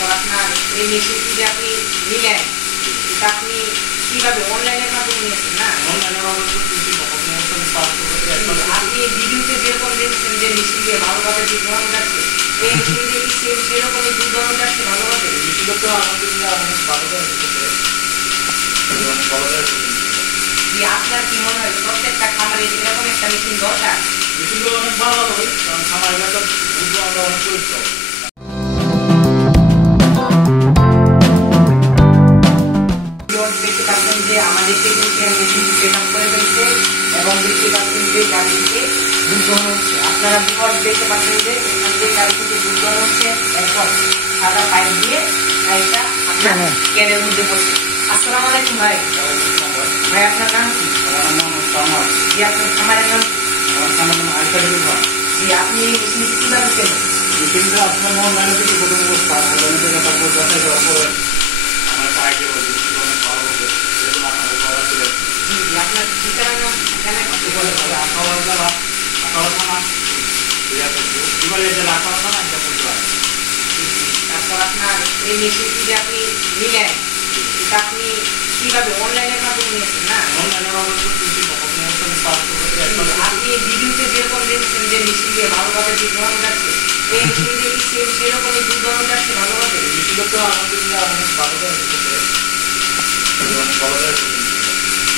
তারপর আপনার এই মেশিনটি যে আপনি নিলেন এটা আপনি কিভাবে অনলাইনের মাধ্যমে নিয়েছেন না? আপনি ভিডিওতে যেরকম দেখছেন যে মেশিন দিয়ে ভালোভাবে দুধ দোয়ানো যাচ্ছে, এই মেশিন দিয়ে কি সেরকমই দুধ দোয়ানো যাচ্ছে ভালোভাবে? মেশিনটা তো আমাদের অনেক ভালো যে আপনার কি মনে হয় প্রত্যেকটা খামারে এরকম একটা মেশিন দরকার? মেশিনগুলো অনেক ভালো হয়, কারণ খামার এলাকার দুধ আমরা অনেক পরিশ্রম। দেখতে পাচ্ছেন যে আমাদের টেকনিশিয়ান মেশিনটি সেট আপ করে ফেলছে এবং দেখতে পাচ্ছেন যে গাড়ি থেকে দুধ দোয়ানো হচ্ছে। আপনারা বিপদ দেখতে পাচ্ছেন যে এখান থেকে গাড়ি থেকে দুধ দোয়ানো হচ্ছে, এরপর সাদা পাইপ দিয়ে পাইপটা আপনার ক্যানের মধ্যে পড়ছে। আসসালামু আলাইকুম ভাই। ভাই আপনার নাম কি? আমার নাম সামার। জি আপনার খামারের নাম? আমার খামার নাম আইসারুল্লাহ। জি আপনি এই মেশিনটি কিভাবে কেনেন? মেশিনটা আপনার অনলাইনে থেকে প্রথম অবস্থা অনলাইনে থেকে তারপর যাচাই করার পরে আমার একটা আইডিয়া হয়েছে অনেক ভালো হবে, যেগুলো আপনাদের করা ছিল। জি জি আপনার ঠিকানার নাম এখানে বলে আখাওয়া জেলা আখাওয়া থানা জেলা আখাওয়া থানা এটা বলতে পারে। তারপর আপনার এই মেশিনটি যে আপনি নিলেন এটা আপনি কিভাবে অনলাইনের মাধ্যমে নিয়েছেন না? অনলাইনে আপনি ভিডিওতে যেরকম দেখছেন যে মেশিন দিয়ে ভালোভাবে দুধ দোয়ানো যাচ্ছে, এই মেশিন দিয়ে কি সেরকমই দুধ দোয়ানো যাচ্ছে ভালোভাবে? মেশিনটা তো আমাদের অনেক ভালো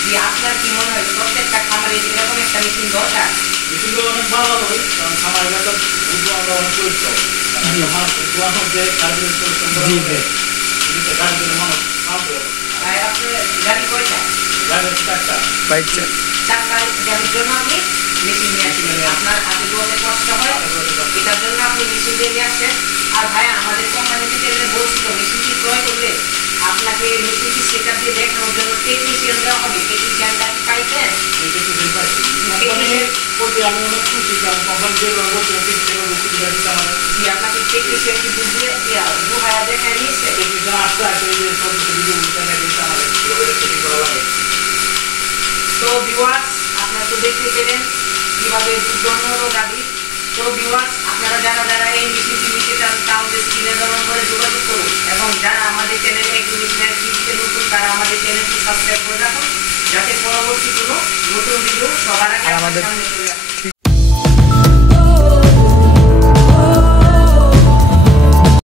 যে আপনার কি মনে হয় প্রত্যেকটা খামারে এরকম একটা মেশিন দরকার? মেশিনগুলো অনেক ভালো হয়, কারণ খামার এলাকার দুধ আমরা অনেক পরিশ্রম। আমার দোয়ানোর যে কার্যের পরিশ্রম গাড়ির মানুষ কাম করে। আর আপনার গাড়ি কয়টা? গাড়ি চারটা। চারটা গাড়ির জন্য আপনি মেশিন নিয়ে আসছেন, আপনার হাতে ধোয়াতে কষ্ট হয়, এটার জন্য আপনি মেশিন দিয়ে নিয়ে আসছেন। আর ভাইয়া আমাদের কোম্পানি থেকে বলছিল মেশিনটি ক্রয় করলে আপনাকে মেশিনটি সেট আপ দিয়ে দেখানোর জন্য টেকনিশিয়ান দেওয়া হবে। টেকনিশিয়ানটা কি পাইছেন? আমি অনেক খুশি, কারণ কোম্পানি যেভাবে বলছে সুবিধা দিতে আমাদের। জি আপনাকে টেকনিশিয়ান কি বুঝিয়ে দেখায় নিয়েছে? টেকনিশিয়ান আসতে আসতে এই যে সব ভিডিও দেখা দিচ্ছে আমাদের কীভাবে সেটিং করা লাগে। তো ভিউয়ার্স আপনারা তো দেখতে পেলেন কীভাবে দুধ দোয়ানো হলো গাড়ি। তো ভিউয়ার্স আপনারা যারা এই মেশিনটি নিতে চান তাহলে স্ক্রিনে দেওয়া নম্বরে যোগাযোগ করুন, এবং যারা আমাদের চ্যানেলে একটু মেশিনের টিভিতে নতুন তারা আমাদের চ্যানেলটি সাবস্ক্রাইব করে রাখুন, যাতে পরবর্তী কোনো নতুন ভিডিও সবার আগে আমাদের সামনে চলে আসে।